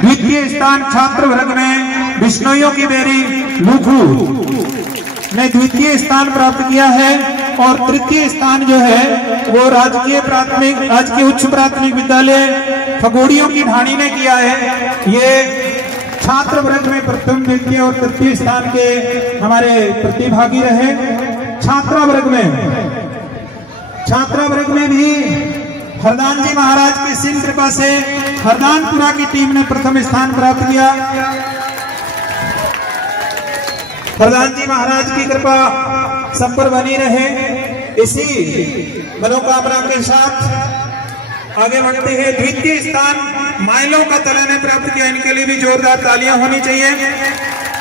द्वितीय स्थान छात्र वर्ग में बिश्नोइयों की बेरी लुखू ने द्वितीय स्थान प्राप्त किया है और तृतीय स्थान जो है वो राजकीय उच्च प्राथमिक विद्यालय फगोड़ियों की ढाणी ने किया है। ये छात्र वर्ग में प्रथम, द्वितीय और तृतीय स्थान के हमारे प्रतिभागी रहे। छात्रा वर्ग में भी हरदान जी महाराज की सिंह कृपा से हरदानपुरा की टीम ने प्रथम स्थान प्राप्त किया। हरदान जी महाराज की कृपा सब पर बनी रहे। इसी मनोकामना के साथ आगे बढ़ते हैं। द्वितीय स्थान माइलों का तला ने प्राप्त किया, इनके लिए भी जोरदार तालियां होनी चाहिए।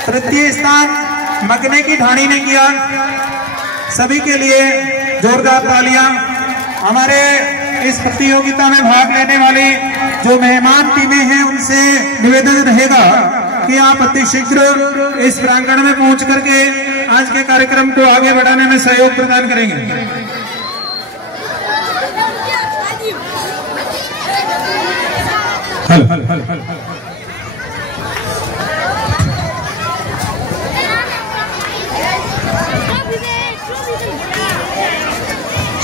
तृतीय स्थान मगने की ढाणी ने किया, सभी के लिए जोरदार तालियां। हमारे इस प्रतियोगिता में भाग लेने वाली जो मेहमान टीमें हैं उनसे निवेदन रहेगा कि आप अति शीघ्र इस प्रांगण में पहुंच करके आज के कार्यक्रम को आगे बढ़ाने में सहयोग प्रदान करेंगे।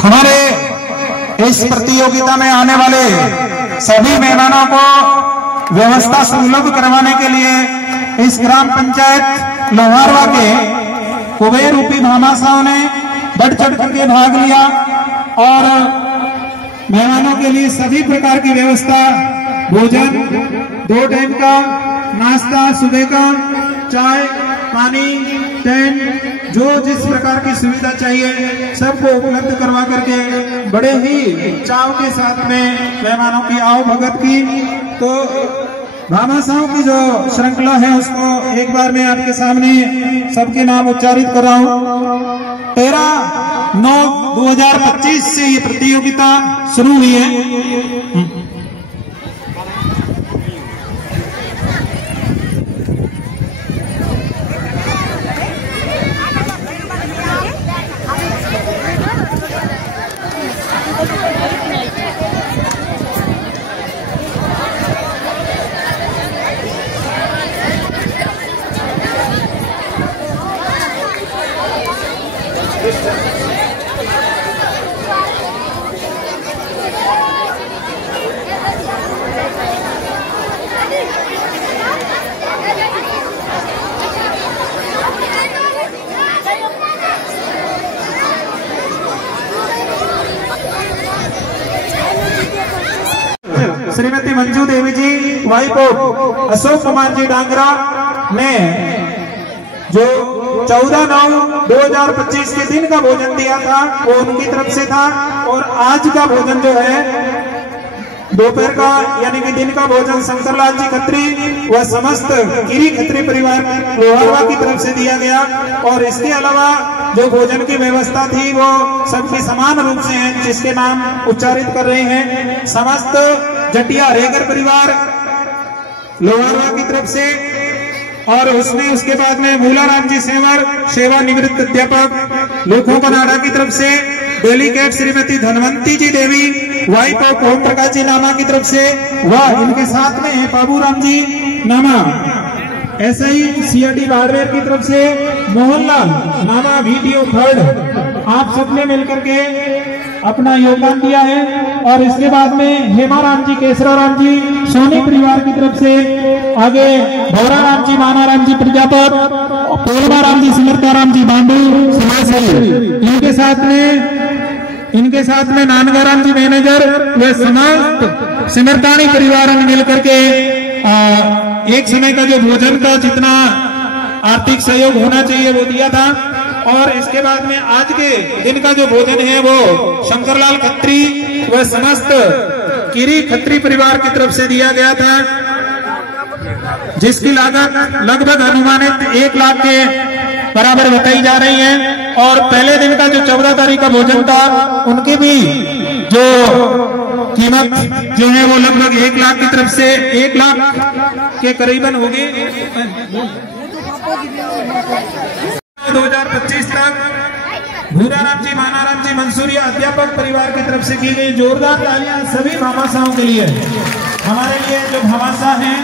हमारे इस प्रतियोगिता में आने वाले सभी मेहमानों को व्यवस्था सुलभ करवाने के लिए इस ग्राम पंचायत लोहारवा के कुबेर रूपी भामाशाहों ने बढ़ चढ़ करके भाग लिया और मेहमानों के लिए सभी प्रकार की व्यवस्था, भोजन, 2 टाइम का नाश्ता, सुबह का चाय, पानी, टेंट, जो जिस प्रकार की सुविधा चाहिए सबको उपलब्ध करवा करके बड़े ही चाव के साथ में मेहमानों की आओ भगत की। तो भामाशाहों की जो श्रृंखला है उसको एक बार मैं आपके सामने सबके नाम उच्चारित कर रहा हूँ। 13/9/2025 से ये प्रतियोगिता शुरू हुई है। श्रीमती मंजू देवी जी, वाइफ ऑफ अशोक कुमार जी डांगरा ने जो 14/9/2025 के दिन का भोजन दिया था वो उनकी तरफ से था। और आज का भोजन जो है दोपहर का यानी कि दिन का भोजन शंकरलाल जी खत्री व समस्त गिरी खत्री परिवार लोहारवा की तरफ से दिया गया। और इसके अलावा जो भोजन की व्यवस्था थी वो सबकी समान रूप से है, जिसके नाम उच्चारित कर रहे हैं समस्त जटिया रेगर परिवार लोहारवा की तरफ से। और उसमें उसके बाद में मूलाराम जी सेवर सेवानिवृत्त अध्यापक लोखों कनाडा की तरफ से, delegate Shrimati Dhanwanti ji Devi, wife of Om Prakash ji Nama की तरफ से, वह इनके साथ में है बाबूराम जी नामा। ऐसा ही सीआरडी बाड़मेर की तरफ से मोहनलाल नामा वीडियो 3rd। आप सबने मिलकर के अपना योगदान दिया है। और इसके बाद में हेमाराम जी, केसराराम जी सोनी परिवार की तरफ से, आगे भौराराम जी, मानाराम जी प्रजापत, पोलवाराम जी, सिमरताराम जी बांडू समाज, इनके साथ में नानगाराम जी मैनेजर वे समस्त सिमरतानी परिवार ने मिलकर के एक समय का जो भोजन का जितना आर्थिक सहयोग होना चाहिए वो दिया था। और इसके बाद में आज के दिन का जो भोजन है वो शंकरलाल खत्री व समस्त गिरी खत्री परिवार की तरफ से दिया गया था, जिसकी लागत लगभग अनुमानित 1 लाख के बराबर बताई जा रही है। और पहले दिन का जो 14 तारीख का भोजन था उनकी भी जो कीमत जो है वो लगभग 1 लाख की तरफ से 1 लाख के करीबन होगी। 2025 तक भूराराम जी, मानाराम जी मंसूरिया अध्यापक परिवार की तरफ से की गई जोरदार तालियां सभी भामाशाहों के लिए। हमारे लिए जो भामाशाह हैं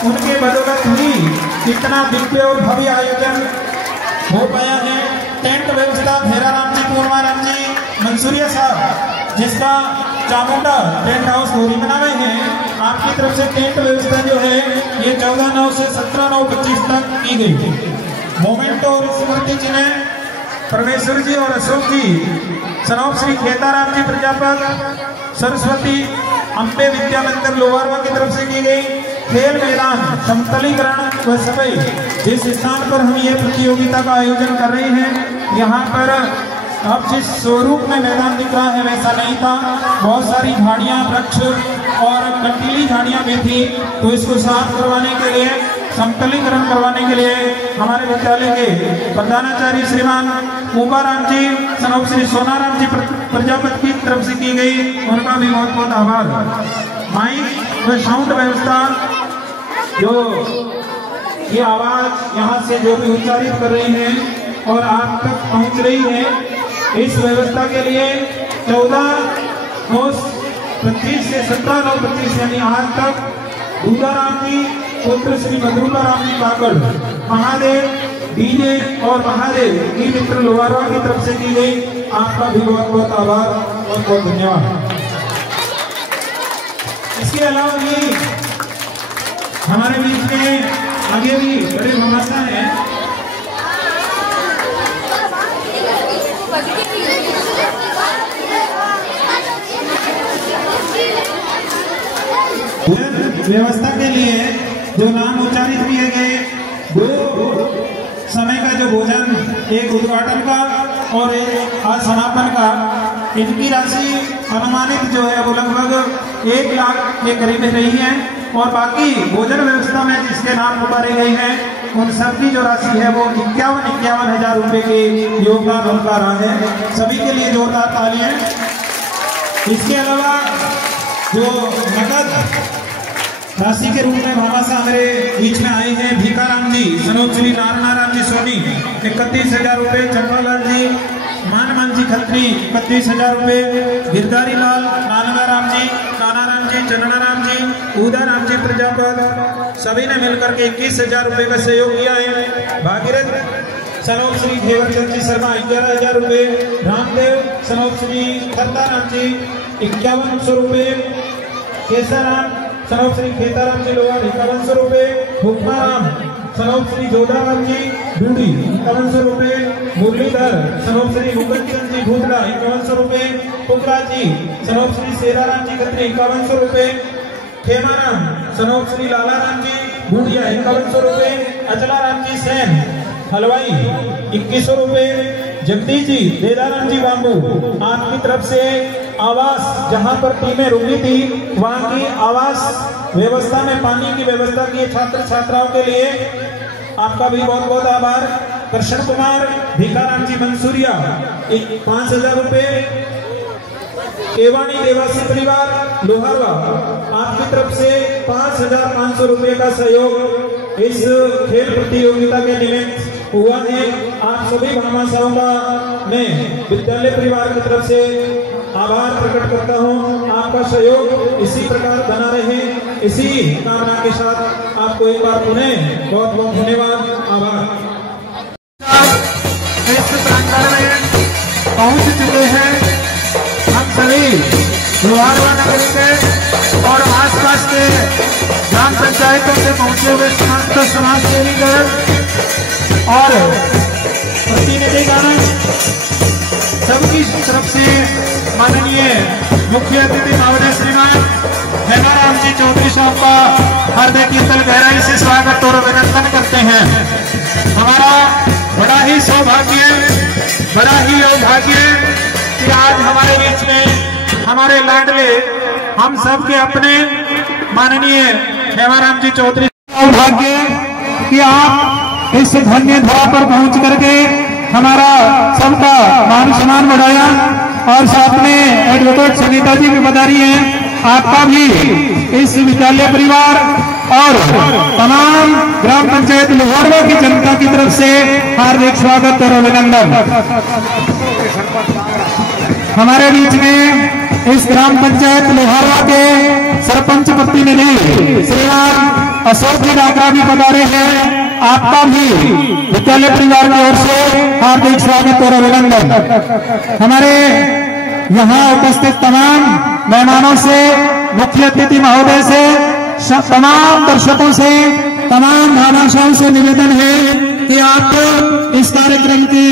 उनके बदौलत ही इतना दिव्य और भव्य आयोजन हो पाया है। टेंट व्यवस्था घेराराम जी, पूर्वाराम जी, मंसूरिया साहब, जिसका चामुंडा टेंट हाउस धोरी बनाए हैं, आपकी तरफ से टेंट व्यवस्था जो है ये 14/9 से 17/9/25 तक की गई। मोमेंटो और स्मृति चिन्ह परमेश्वर जी और अशोक जी, सनौप श्री खेताराम जी प्रजापत, सरस्वती अम्बे विद्या मंदिर लोहारवा की तरफ से की गई। खेल मैदान समतलीकरण व सफाई, जिस स्थान पर हम ये प्रतियोगिता का आयोजन कर रहे हैं, यहाँ पर अब जिस स्वरूप में मैदान दिख रहा है वैसा नहीं था। बहुत सारी झाड़ियाँ, वृक्ष और कंटीली झाड़ियाँ भी थी, तो इसको साफ करवाने के लिए, समतलीकरण करवाने के लिए हमारे विद्यालय के प्रधानाचार्य श्रीमान मुबाराम जी, सनौप श्री सोनाराम जी प्रजापति की तरफ से की गई, उनका भी बहुत बहुत आभार। माइक व साउंड व्यवस्था, जो ये आवाज यहाँ से जो भी उच्चारित कर रही है और आप तक पहुँच रही है, इस व्यवस्था के लिए 14/9/25 से 17/9/25 यानी आज तक दूधाराम जी पुत्र श्री मधुरा राम जी काकड़, महादेव डीजे और महादेव की मित्र लोहारवा की तरफ से की गई। आपका भी बहुत बहुत आभार, बहुत बहुत धन्यवाद। इसके अलावा भी हमारे बीच में आगे भी बड़े भाषा है। व्यवस्था के लिए जो नाम उच्चारित किए गए, 2 समय का जो भोजन, एक उद्घाटन का और एक आज समापन का, इनकी राशि अनुमानित जो है वो लगभग 1 लाख के करीब रही है। और बाकी भोजन व्यवस्था में जिसके नाम उतारे गए हैं उन सबकी जो राशि है वो 51 हजार रुपए के योगदान उनका रहा है। सभी के लिए जोरदार तालियां। इसके अलावा जो नकद राशि के रूप में भामाशाह हमारे बीच में आए हैं, भीखाराम जी, सनौप श्री नारायण जी सोनी 31,000 रुपए, चंपालाल जी, मान जी खत्री 31,000 रुपए, गिरधारी लाल, नानाराम जी, चन्नाराम जी, उदाराम जी प्रजापत, सभी ने मिलकर के 21,000 रुपए का सहयोग किया है। भागीरथ सनौप श्री घेवरचंद जी शर्मा 11,000 रुपए, रामदेव सनौप श्री खरताराम जी 5100 रुपए, केसराम सनौप श्री खेताराम जी लोहार 5100 रुपए, हुक्माराम सनौप श्री जोधाराम जी ढूंढी 5100 रुपए, मुरलीधर सनौप श्री मुकुंदचंद जी भूतला 5100 रुपए, पुकरा जी सनौप श्री शेराराम जी खत्री 5100 रुपए, खेमाराम सनौप श्री लालाराम जी भूडिया 5100 रुपए, अचलाराम जी सैन हलवाई 2100 रुपए, जगदीश जी देदाराम जी बाम्बू, आपकी तरफ से आवास जहां पर टीमें रुकी थी वहां की आवास व्यवस्था में पानी की व्यवस्था की छात्र छात्राओं के लिए आपका भी बहुत बहुत आभार। कृष्ण कुमार भीखाराम जी मंसूरिया 5,000 रुपए, केवानी देवासी परिवार लोहारवा आपकी तरफ से 5,500 रुपए का सहयोग इस खेल प्रतियोगिता के निमित्त हुआ है। आप सभी भामाशाहों का मैं विद्यालय परिवार की तरफ से आभार प्रकट करता हूं। आपका सहयोग इसी प्रकार बना रहे, इसी कामना के साथ आपको एक बार पुनः बहुत बहुत धन्यवाद, आभार। इस प्रांगण में पहुंच चुके हैं हम सभी लोहारवा नगरी के और आसपास के ग्राम पंचायतों से पहुंचे हुए समस्त समाज सेवीगण और प्रतिनिधिगण, सबकी तरफ से माननीय मुख्य अतिथि महोदय श्रीमान हेमाराम जी चौधरी साहब का हार्दिक कीर्तन गहराई से स्वागत और अभिनंदन करते हैं। हमारा बड़ा ही सौभाग्य, बड़ा ही सौभाग्य कि आज हमारे बीच में हमारे लाडले हम सब के अपने माननीय हेमाराम जी चौधरी, सौभाग्य कि आप इस धन्य धरा पर पहुंच करके हमारा सबका मान सम्मान बढ़ाया और साथ में एडवोकेट सुनीता जी भी बता रही हैं। आपका भी इस विद्यालय परिवार और तमाम ग्राम पंचायत लोहारवा की जनता की तरफ से हार्दिक स्वागत और अभिनंदन। हमारे बीच में इस ग्राम पंचायत लोहारवा के सरपंच प्रतिनिधि श्रीमान अशोक जी डाकरा भी पधारे हैं। आपका भी विद्यालय परिवार की ओर से हार्दिक स्वागत और अभिनंदन। हमारे यहाँ उपस्थित तमाम मेहमानों से, मुख्य अतिथि महोदय से, तमाम दर्शकों से, तमाम भामाशाहों से निवेदन है कि आप इस कार्यक्रम की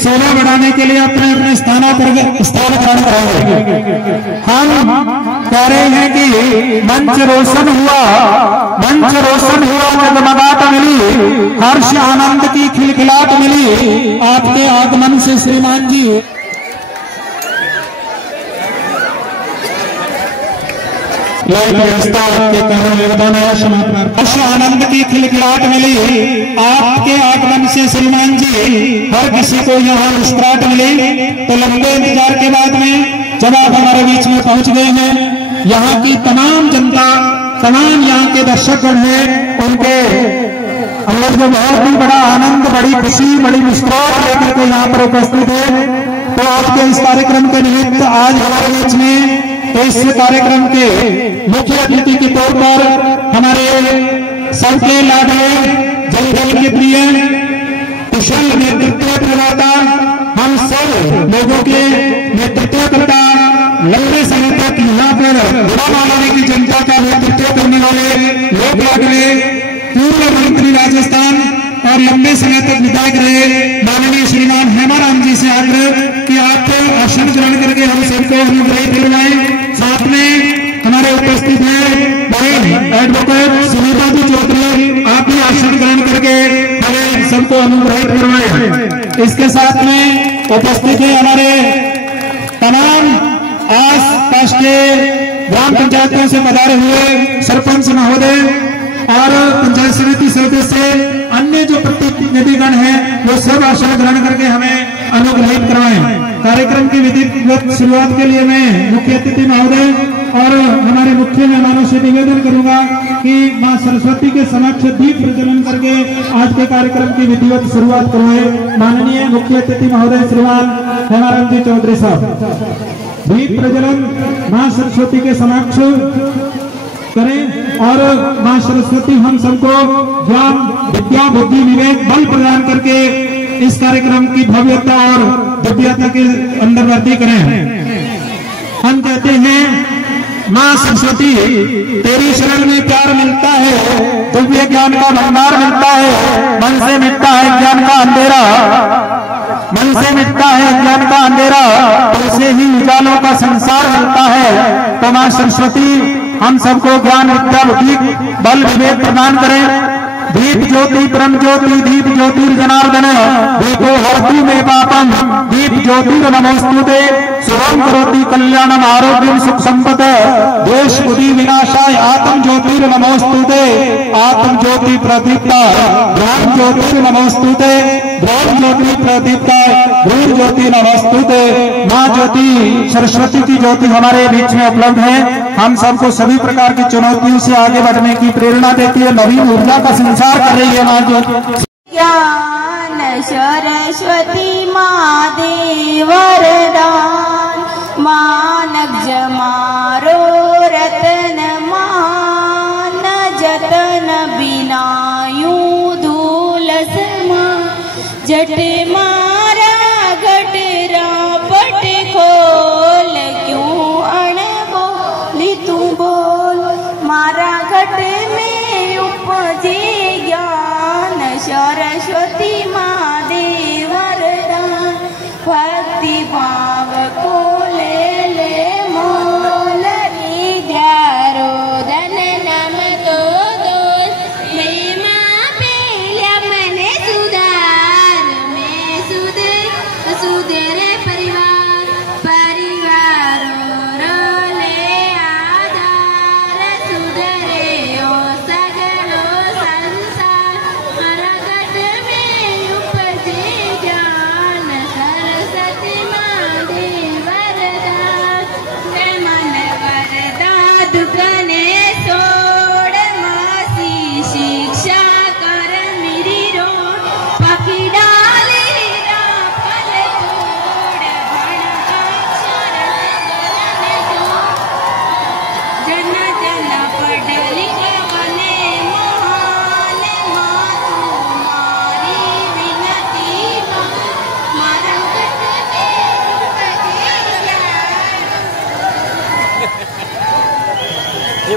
शोभा बढ़ाने के लिए अपने अपने स्थानों पर स्थान ग्रहण करें। हम कह रहे हैं कि मंच रोशन हुआ जगमगाहट मिली, हर्ष आनंद की खिलखिलाहट मिली आपके आगमन से श्रीमान जी। व्यवस्था के कारण योगदान है, हर्ष आनंद की खिलखिलाहट मिली आपके आगमन से श्रीमान जी। हर किसी को यहाँ मुस्कुराहट मिली। तो लंबे इंतजार के बाद में जब आप हमारे बीच में पहुंच गए हैं, यहाँ की तमाम जनता, तमाम यहाँ के दर्शकगण हैं, उनके अंदर जो बहुत ही बड़ा आनंद, बड़ी खुशी, बड़ी मुस्कुराहट लेकर के यहाँ पर उपस्थित है। तो आज के इस कार्यक्रम के निमित्त आज हमारे बीच में इस कार्यक्रम के मुख्य अतिथि के तौर पर हमारे सबके लाडले, जनगण के प्रिय, कुशल नेतृत्व प्रदाता, हम सब लोगों के नेतृत्व करता, लंबे समय तक यहाँ पर गुलामानी की जनता का नेतृत्व करने वाले लोक लाडले पूर्व मंत्री राजस्थान और लंबे समय तक विधायक रहे माननीय श्रीमान हेमाराम जी से आग्रह कि आप आसन ग्रहण करके हम सबको अनुग्रहित करवाएं। साथ में हमारे उपस्थित हैं बहन एडवोकेट सुनीता जी चौधरी, आप भी आसन ग्रहण करके हमें सबको अनुग्रहित करवाएं। इसके साथ में उपस्थित है हमारे तमाम आस पास के ग्राम पंचायतों से पधारे हुए सरपंच महोदय और पंचायत समिति सदस्य, अन्य जो प्रतिनिधिगण हैं वो सब आसन ग्रहण करके हमें अनुग्रहित करवाएं। कार्यक्रम की विधिवत शुरुआत के लिए मैं मुख्य अतिथि महोदय और हमारे मुख्य मेहमानों से निवेदन करूंगा कि मां सरस्वती के समक्ष दीप प्रज्वलन करके आज के कार्यक्रम की विधिवत शुरुआत करवाए। माननीय मुख्य अतिथि महोदय श्रीमान हेमाराम जी चौधरी साहब दीप प्रज्वलन मां सरस्वती के समक्ष करें और मां सरस्वती हम सबको ज्ञान, विद्या, बुद्धि, विवेक, बल प्रदान करके इस कार्यक्रम की भव्यता और दिव्यता के अंदर वृद्धि करें। हम कहते हैं मां सरस्वती तेरी शरण में प्यार मिलता है, दिव्य ज्ञान का भंडार मिलता है, मन से मिटता है ज्ञान का अंधेरा, मन से मिटता है ज्ञान का अंधेरा, तुमसे ही उजालों का संसार मिलता है। तो मां सरस्वती हम सबको ज्ञान, विद्या, बुद्धि, बल, विवेक प्रदान करें। दीप ज्योति परम ज्योति दीप ज्योतिर्जनार्दन दीपो हरतु मे पापम दीप ज्योतिर्नमोस्तुते शुभम करोति कल्याणम आरोग्यम सुख संपद देश बुद्धि विनाशाय आत्म ज्योतिर्नमोस्तुते आत्म ज्योति प्रदीप्ता ज्ञान ज्योतिर्नमोस्तुते ज्ञान ज्योति प्रदीप्ता ध्रुव ज्योति नमोस्तुते। मां ज्योति सरस्वती की ज्योति हमारे बीच में उपलब्ध है। हम सबको सभी प्रकार की चुनौतियों से आगे बढ़ने की प्रेरणा देती है, नवीन ऊर्जा का संचार कर रही है मां ज्योति। ज्ञान सरस्वती मां दे वरदान, मानक जमारो रतन मान, जतन बिनायू धूल समा, जट मारा गटरा पट खोल, क्यों अणबोली तू बोल, मारा घट में उपजे ज्ञान, सरस्वती मां दे वरदान, भक्ति भाव को ले मोल, विद्यारो धन नम तो दोष, हे मां पेल्या मने सुधार,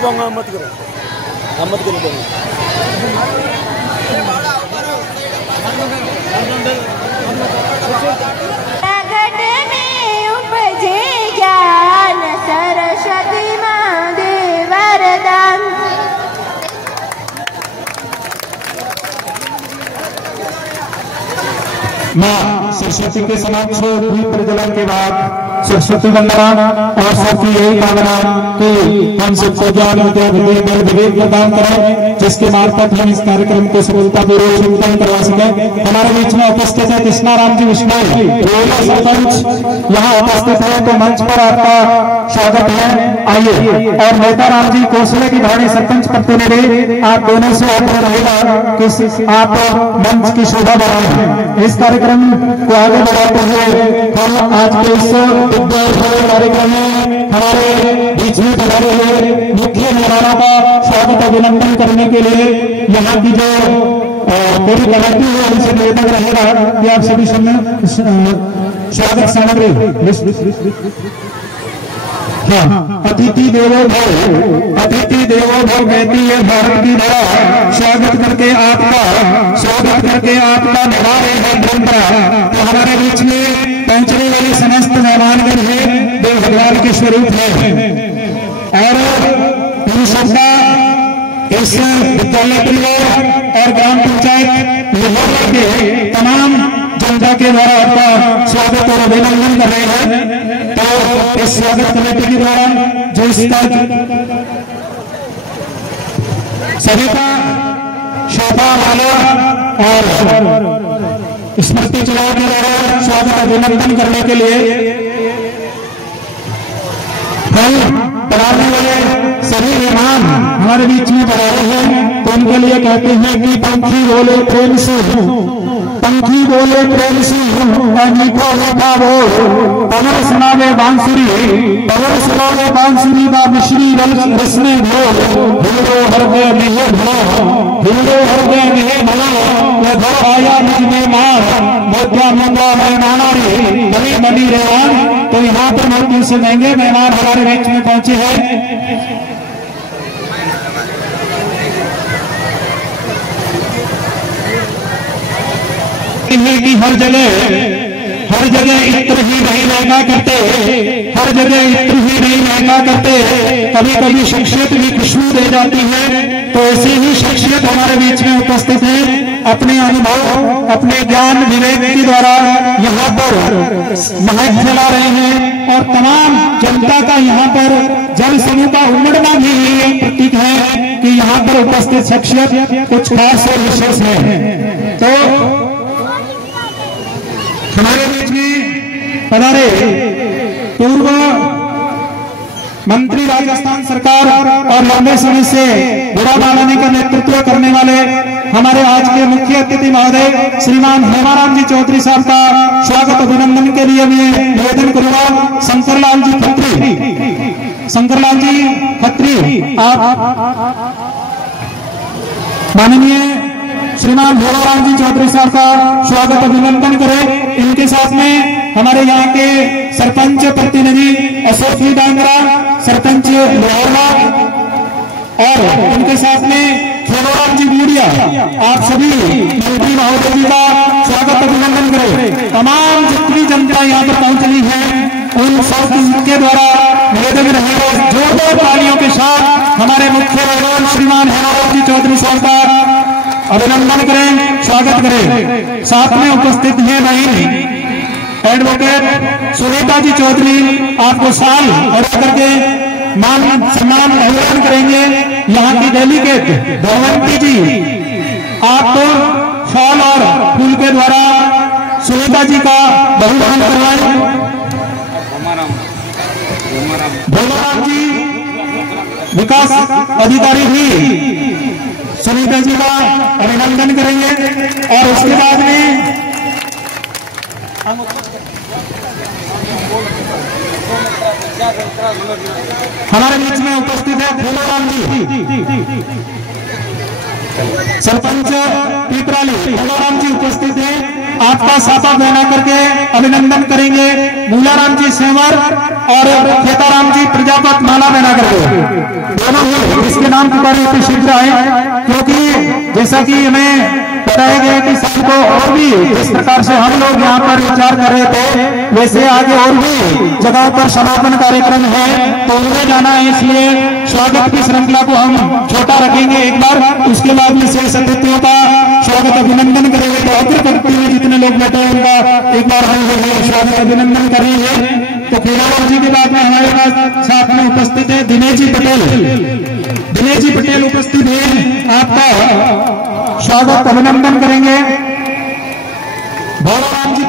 बोंगा मत करो प्रगट में उपजे ज्ञान सरस्वती माँ दे वरदान। माँ सरस्वती के समक्ष दीप प्रज्वलन के बाद सरस्वती वंदना और सबकी यही कामना कि हम सबको ज्ञान विद्या बल विवेक प्रदान करें, जिसके मार्फत हम इस कार्यक्रम को सफलतापूर्वक संपन्न करवा सकें। हमारे बीच में उपस्थित है कृष्णाराम जी विश्नोई, रोहला सरपंच यहाँ उपस्थित है, तो मंच पर आपका स्वागत है। आइए, और नेता राम जी कौशले की भारी सरपंच प्रतिनिधि, आप दोनों से आग्रह रहेगा कि आप मंच की शोभा बढ़ाएं। इस कार्यक्रम को आगे बढ़ाते हुए हम आज के इस कार्यक्रम में हमारे बीच में पधारे हुए मुख्य मेहमानों का स्वागत अभिनंदन करने के लिए यहाँ की जो पूरी कमेटी है उनसे निवेदन रहेगा कि आप सभी स्वागत सामग्री अतिथि देवो भव कहती है भारत की धरा, स्वागत करके आपका निभा रहे हैं परंपरा। तो हमारे बीच में पहुंचने वाले समस्त मेहमानगण हैं, देव भगवान के स्वरूप है, और इन सबका इस विद्यालय परिवार और ग्राम पंचायत लाहौर के तमाम जनता के द्वारा आपका स्वागत और अभिनंदन कर रहे हैं। तो इस स्वागत कमेटी के द्वारा जो इसका सभी का शोभा माला और स्मृति चढ़ा के द्वारा स्वागत अभिनंदन करने के लिए पढ़ाने वाले सभी मेहमान हमारे बीच में पढ़ा रहे हैं, तो उनके लिए कहते हैं कि पंखी बोले प्रेम से मीठा मीठा बोल, पवर सुनावे बांसुरी बा मिश्री रसने बोल, हिलो हृदय में भला ये घर आया मुझ में मार, मोटा मुंगा मेहमाना रे बड़ी बड़ी रेवान। तो यहाँ पर हम से महंगे मेहमान हमारे बीच में पहुंचे हैं। कि हर जगह इत्र ही नहीं महंगा करते, हर जगह इत्र ही नहीं महंगा करते, कभी कभी शख्सियत भी खुशबू दे जाती है। तो ऐसी ही शख्सियत हमारे बीच में उपस्थित है, अपने अनुभव अपने ज्ञान विवेक के द्वारा यहाँ पर महक फैला रहे हैं, और तमाम जनता का यहाँ पर जन समूह का उमड़ना भी एक प्रतीक है कि यहाँ पर उपस्थित शख्सियत कुछ खास और विशेष है। तो हमारे बीच में पधारे पूर्व मंत्री राजस्थान सरकार और लंबे समय से बुरा मालानी का नेतृत्व करने वाले हमारे आज के मुख्य अतिथि महोदय श्रीमान हेमाराम जी चौधरी साहब का स्वागत अभिनंदन के लिए मैं निवेदन करूंगा। शंकरलाल जी खत्री आप माननीय श्रीमान हेमाराम जी चौधरी साहब का स्वागत अभिनंदन करें। इनके साथ में हमारे यहाँ के सरपंच प्रतिनिधि अशोक जी डांगरा, सरपंच लोहरवा, और उनके साथ में खेलोराम जी बूढ़िया, आप सभी मंत्री महोदय जी का स्वागत अभिनंदन करें। तमाम जितनी जनता यहाँ पर पहुंचनी है उन सब के द्वारा निवेदन रहेगा जोरदार तालियों के साथ हमारे मुख्य मेहमान श्रीमान हेमाराम जी चौधरी साहब का अभिनंदन करें, स्वागत करें। साथ में उपस्थित है भाई एडवोकेट सुनीता जी चौधरी, आपको साल और करके मान सम्मान अभिनंदन करेंगे। यहाँ की डेलीगेट धनवंती जी, आपको फल और फूल के द्वारा सुनीता जी का बहुमान करवाएं। भोलाराम जी विकास अधिकारी भी सुनीता जी का अभिनंदन करेंगे, और उसके बाद में हमारे बीच में उपस्थित है भोलाराम जी। सरपंच पीपराली मूलाराम जी उपस्थित हैं, आपका साफा पहना करके अभिनंदन करेंगे। मूलाराम जी सेवर और खेताराम जी प्रजापत माला पहना करके दोनों ही इसके नाम पुकारे तो शीघ्र आए, क्योंकि जैसा कि हमें बताया गया कि सबको और भी जिस प्रकार से हम लोग यहाँ पर विचार कर रहे थे, वैसे आगे और भी जगहों पर समापन कार्यक्रम है तो उनमें जाना है, इसलिए स्वागत की श्रृंखला को हम छोटा रखेंगे एक बार, उसके बाद में शेष अतिथियों का स्वागत अभिनंदन करेंगे। तो अग्र पंक्ति में जितने लोग बैठे हैं उनका एक बार हम स्वागत अभिनंदन करेंगे। तो खेलाराम जी के बाद में हमारे पास साथ में उपस्थित है दिनेश जी पटेल। दिनेश जी पटेल उपस्थित है, आपका स्वागत अभिनंदन करेंगे। भौराराम जी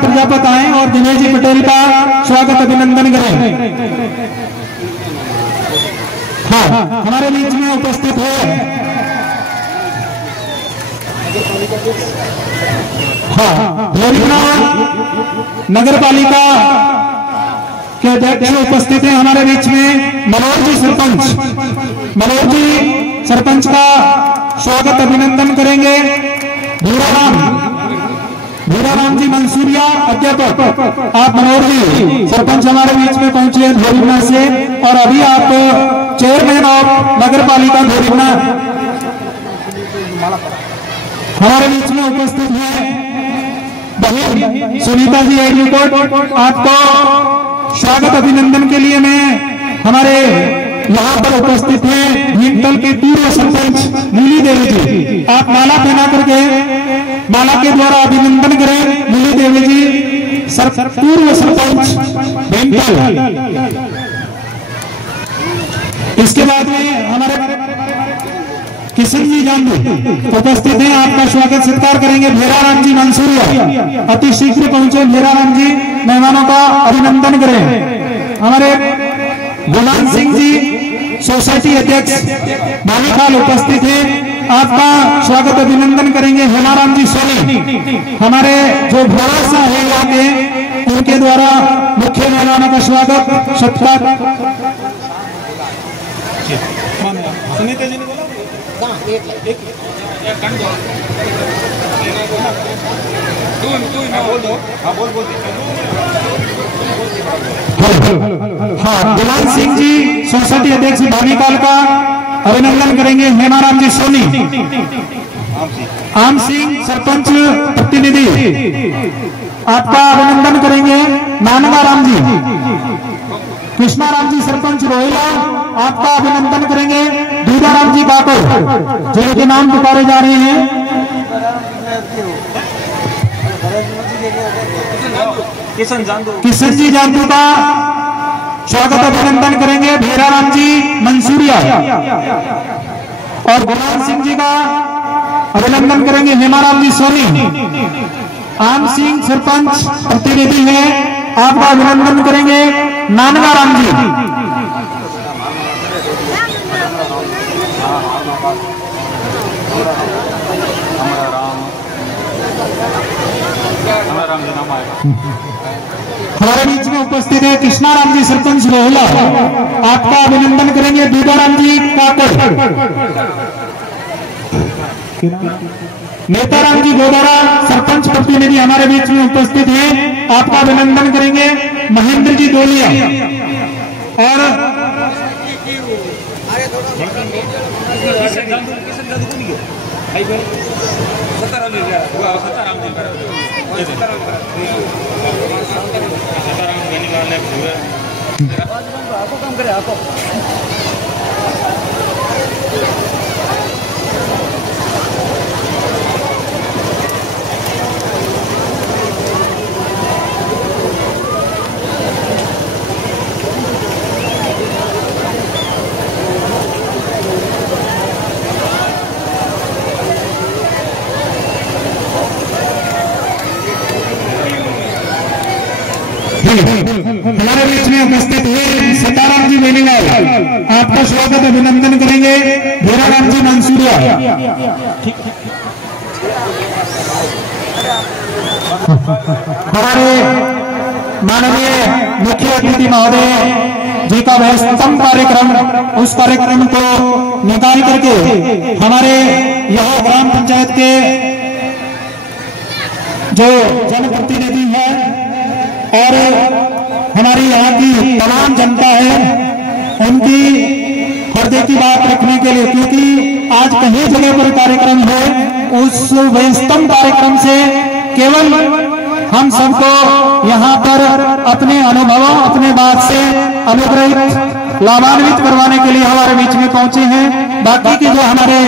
प्रजापत आए और दिनेश जी पटेल का स्वागत अभिनंदन करें। हाँ, हमारे बीच में उपस्थित है नगर पालिका के अध्यक्ष उपस्थित हैं हमारे बीच में मनोज जी सरपंच। मनोज जी सरपंच का स्वागत अभिनंदन करेंगे। भूराराम जी मंसूरिया अध्यापक, आप मनोज जी सरपंच हमारे बीच में पहुंचे हैं धोरीना से, और अभी आप चेयरमैन ऑफ नगर पालिका धोरीना हमारे बीच में उपस्थित है। बहन सुनीता जी एडवोकेट, आपको स्वागत अभिनंदन के लिए मैं हमारे यहाँ पर उपस्थित हैं भीमतल के पूर्व सरपंच नीली देवी जी, आप माला पहना करके माला के द्वारा अभिनंदन करें। नीली देवी जी पूर्व सरपंच भीमतल। इसके बाद में हमारे किशन जी जानू उपस्थित हैं, आपका स्वागत सत्कार करेंगे। भेराराम जी मंसूरिया अति शीघ्र पहुंचे, भेराराम जी मेहमानों का अभिनंदन करें। हमारे गुलाम सिंह जी सोसाइटी अध्यक्ष बालीखाल उपस्थित हैं, आपका स्वागत अभिनंदन करेंगे। हेमाराम जी सोनी हमारे जो भरोसा है यहाँ के, उनके द्वारा मुख्य मेहमानों का स्वागत सत्कार। सुनीता जी ने बोला हाँ, गुलाम सिंह जी सोसाइटी अध्यक्ष भावीकाल का अभिनंदन करेंगे। हेमाराम जी सोनी, आम सिंह सरपंच प्रतिनिधि, आपका अभिनंदन करेंगे। नानगा राम जी, कृष्णाराम जी सरपंच रोहिला, आपका अभिनंदन करेंगे। दूधाराम जी बाको जिनके नाम पुकारे जा रहे हैं, किशन जी जानदू का स्वागत अभिनंदन करेंगे। भेराराम जी मंसूरिया और गुलाम सिंह जी का अभिनंदन करेंगे। हेमाराम जी सोनी, आम सिंह सरपंच प्रतिनिधि है, आपका अभिनंदन करेंगे। नानगा राम जी, हमारे बीच में उपस्थित है कृष्णाराम जी सरपंच रोहला, आपका अभिनंदन करेंगे। दूधाराम जी काकड़, नेताराम जी गोदारा सरपंच प्रतिनिधि हमारे बीच में उपस्थित हैं, आपका अभिनंदन करेंगे। महेंद्र जी दोलिया और हमारे बीच में उपस्थित है सीताराम जी बेनीवाल, आपका स्वागत अभिनंदन करेंगे। भेराराम जी मंसूरिया, हमारे माननीय मुख्य अतिथि महोदय जी का वह स्तंभ कार्यक्रम, उस कार्यक्रम को निकाल करके हमारे यहाँ ग्राम पंचायत के जो जनप्रतिनिधि हैं और हमारी यहाँ की तमाम जनता है, उनकी हृदय की बात रखने के लिए, क्योंकि आज कहीं जगह पर कार्यक्रम है, उस स्तंभ कार्यक्रम से केवल हम सबको यहाँ पर अपने अनुभवों, अपने बात से अनुग्रहित लाभान्वित करवाने के लिए हमारे बीच में पहुंचे हैं। बाकी की जो हमारे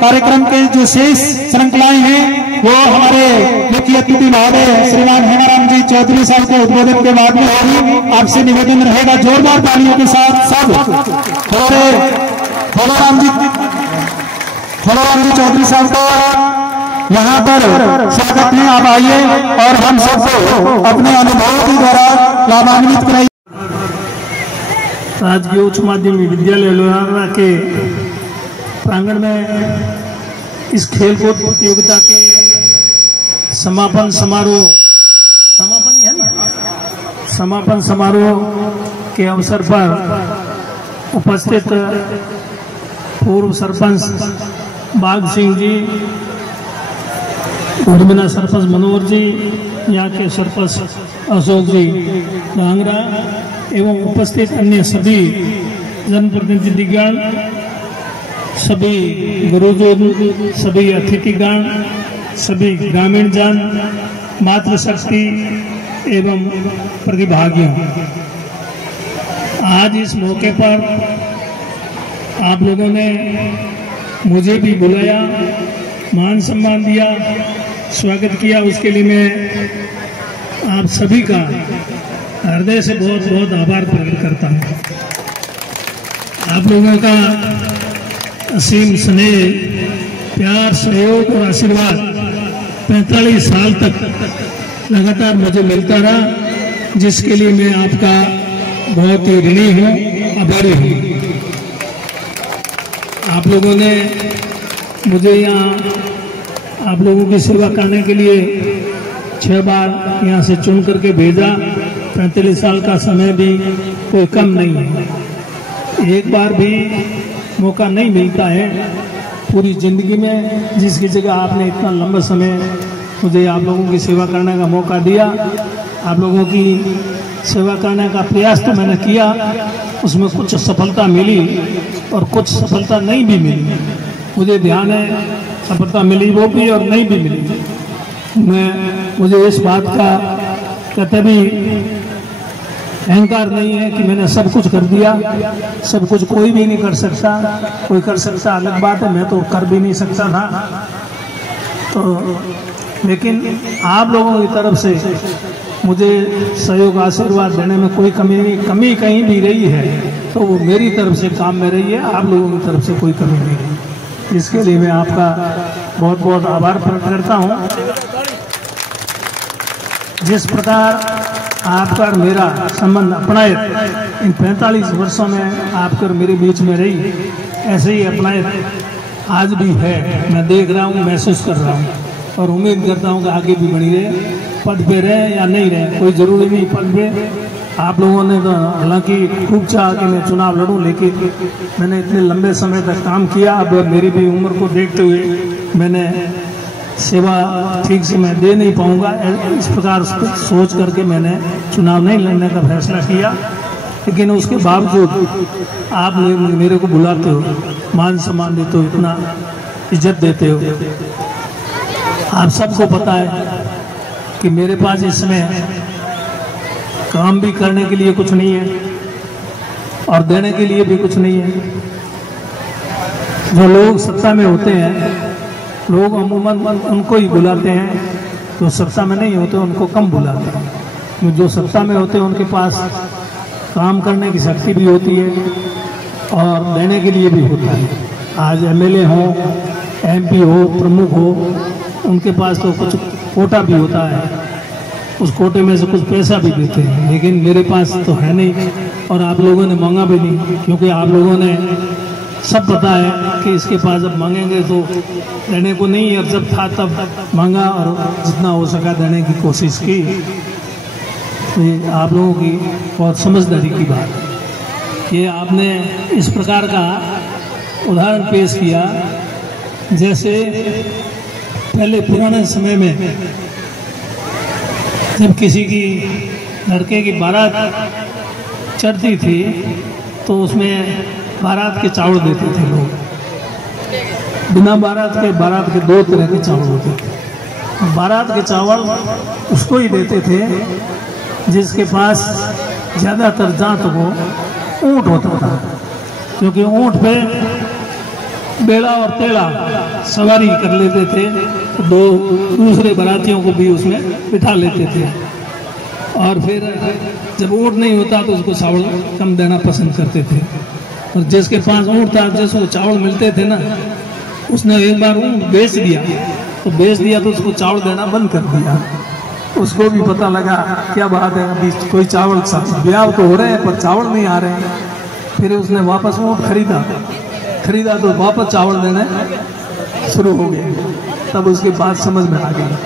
कार्यक्रम के जो शेष श्रृंखलाएं हैं वो हमारे मुख्य अतिथि महोदय श्रीमान हेमाराम जी चौधरी साहब के उद्बोधन के बाद में होगी। आपसे निवेदन रहेगा जोरदार तालियों के साथ सब हमारे हेमाराम जी चौधरी साहब को यहाँ पर स्वागत में आप आइए और हम सबको अपने अनुभवों के द्वारा लाभान्वित कराइए। राजकीय उच्च माध्यमिक विद्यालय लोहारा के प्रांगण में इस खेलकूद प्रतियोगिता के समापन समारोह, समापन ही है ना, समापन समारोह के अवसर पर उपस्थित पूर्व सरपंच बाघ सिंह जी, उर्मिला सरपंच मनोहर जी, यहाँ के सरपंच अशोक जी डांगरा एवं उपस्थित अन्य सभी जनप्रतिनिधिगण, सभी गुरुजन, सभी अतिथिगण, सभी ग्रामीण जन, मातृशक्ति एवं प्रतिभागियों, आज इस मौके पर आप लोगों ने मुझे भी बुलाया, मान सम्मान दिया, स्वागत किया, उसके लिए मैं आप सभी का हृदय से बहुत बहुत आभार प्रकट करता हूँ। आप लोगों का असीम स्नेह, प्यार, सहयोग और आशीर्वाद 45 साल तक लगातार मुझे मिलता रहा, जिसके लिए मैं आपका बहुत ही ऋणी हूँ, आभारी हूँ। आप लोगों ने मुझे यहाँ आप लोगों की सेवा करने के लिए 6 बार यहाँ से चुन करके भेजा। 45 साल का समय भी कोई कम नहीं है। एक बार भी मौका नहीं मिलता है पूरी जिंदगी में, जिसकी जगह आपने इतना लंबा समय मुझे आप लोगों की सेवा करने का मौका दिया। आप लोगों की सेवा करने का प्रयास तो मैंने किया, उसमें कुछ सफलता मिली और कुछ सफलता नहीं भी मिली। मुझे ध्यान है सफलता मिली वो भी और नहीं भी मिली। मुझे इस बात का कतई भी अहंकार नहीं है कि मैंने सब कुछ कर दिया। सब कुछ कोई भी नहीं कर सकता, कोई कर सकता अलग बात है, मैं तो कर भी नहीं सकता था। तो लेकिन आप लोगों की तरफ से मुझे सहयोग आशीर्वाद देने में कोई कमी कहीं भी रही है तो वो मेरी तरफ से काम में रही है, आप लोगों की तरफ से कोई कमी नहीं रही। इसके लिए मैं आपका बहुत बहुत आभार प्रकट करता हूँ। जिस प्रकार आपका और मेरा संबंध अपनायत इन 45 वर्षों में आपके और मेरे बीच में रही, ऐसे ही अपनायत आज भी है। मैं देख रहा हूँ, महसूस कर रहा हूँ और उम्मीद करता हूँ कि आगे भी बनी रहे। पद पे रहे या नहीं रहे कोई जरूरी नहीं पद पे। आप लोगों ने तो हालांकि खूब चाहा कि मैं चुनाव लड़ूं, लेकिन मैंने इतने लंबे समय तक काम किया। अब मेरी भी उम्र को देखते हुए मैंने सेवा ठीक से मैं दे नहीं पाऊंगा, इस प्रकार सोच करके मैंने चुनाव नहीं लड़ने का फैसला किया। लेकिन उसके बावजूद आप मेरे को बुलाते हो, मान सम्मान देते हो, इतना इज्जत देते हो। आप सबको पता है कि मेरे पास इसमें काम भी करने के लिए कुछ नहीं है और देने के लिए भी कुछ नहीं है। जो लोग सत्ता में होते हैं, लोग अमूमन उनको ही बुलाते हैं, जो सत्ता में नहीं होते उनको कम बुलाते हैं। जो सत्ता में होते हैं उनके पास काम करने की शक्ति भी होती है और देने के लिए भी होता है। आज एमएलए हो, एमपी हो, प्रमुख हो, उनके पास तो कुछ कोटा भी होता है, उस कोटे में से कुछ पैसा भी देते हैं। लेकिन मेरे पास तो है नहीं और आप लोगों ने मांगा भी नहीं, क्योंकि आप लोगों ने सब पता है कि इसके पास अब मांगेंगे तो देने को नहीं, और जब था तब मांगा और जितना हो सका देने की कोशिश की। तो ये आप लोगों की बहुत समझदारी की बात है। ये आपने इस प्रकार का उदाहरण पेश किया जैसे पहले पुराने समय में जब किसी की लड़के की बारात चढ़ती थी तो उसमें बारात के चावल देते थे लोग। बिना बारात के दो तरह के चावल होते थे। बारात के चावल उसको ही देते थे जिसके पास ज़्यादातर जात को ऊँट होता था, क्योंकि ऊँट पे बेड़ा और तेड़ा सवारी कर लेते थे, दो दूसरे बारातियों को भी उसमें बिठा लेते थे। और फिर जब ऊँट नहीं होता तो उसको चावल कम देना पसंद करते थे। और जिसके पास ऊँट था, जिसको चावल मिलते थे ना, उसने एक बार ऊँट बेच दिया तो उसको चावल देना बंद कर दिया। उसको भी पता लगा क्या बात है, अभी कोई चावल ब्याह तो हो रहे हैं पर चावल नहीं आ रहे हैं। फिर उसने वापस ऊँट खरीदा तो वापस चावल देने शुरू हो गए। तब उसके बाद समझ में आ गई,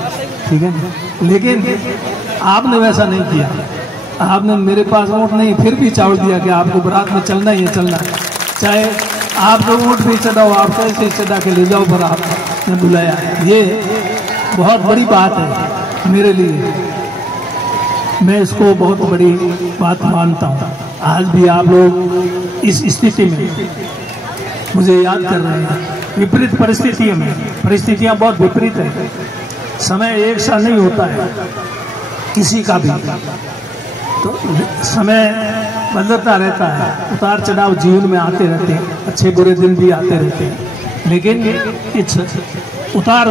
ठीक है। लेकिन आपने वैसा नहीं किया। आपने मेरे पास ऊँट नहीं फिर भी चावल दिया कि आपको बारात में चलना ही है, चलना। चाहे आपको ऊँट भी चढ़ाओ, आप कैसे चढ़ा के ले जाओ, पर आपने बुलाया। ये बहुत बड़ी बात है मेरे लिए। मैं इसको बहुत बड़ी बात मानता हूँ। आज भी आप लोग इस स्थिति में मुझे याद कर रहे हैं, विपरीत परिस्थितियों में। परिस्थितियाँ बहुत विपरीत है, समय एक सा नहीं होता है किसी का भी, तो समय बदलता रहता है। उतार चढ़ाव जीवन में आते रहते हैं, अच्छे बुरे दिन भी आते रहते हैं। लेकिन इस उतार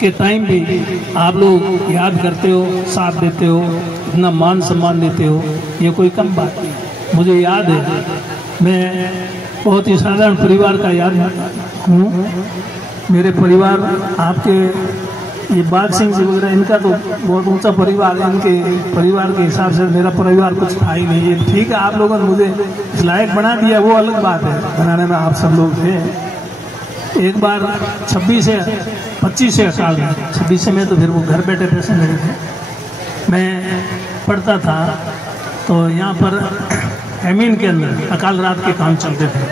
के टाइम भी आप लोग याद करते हो, साथ देते हो, इतना मान सम्मान देते हो, ये कोई कम बात नहीं। मुझे याद है, मैं बहुत ही साधारण परिवार का याद हूँ। मेरे परिवार आपके ये बाग सिंह जी वगैरह, इनका तो बहुत ऊंचा परिवार है। इनके परिवार के हिसाब से मेरा परिवार कुछ था ही नहीं है। ठीक है, आप लोगों ने मुझे इस लायक बना दिया, वो अलग बात है। बनाने में आप सब लोग थे। एक बार 26 से 25 से साल में 26 में तो फिर वो घर बैठे पैसे मिले थे। मैं पढ़ता था तो यहाँ पर हेमीन के अंदर अकाल रात के काम चलते थे।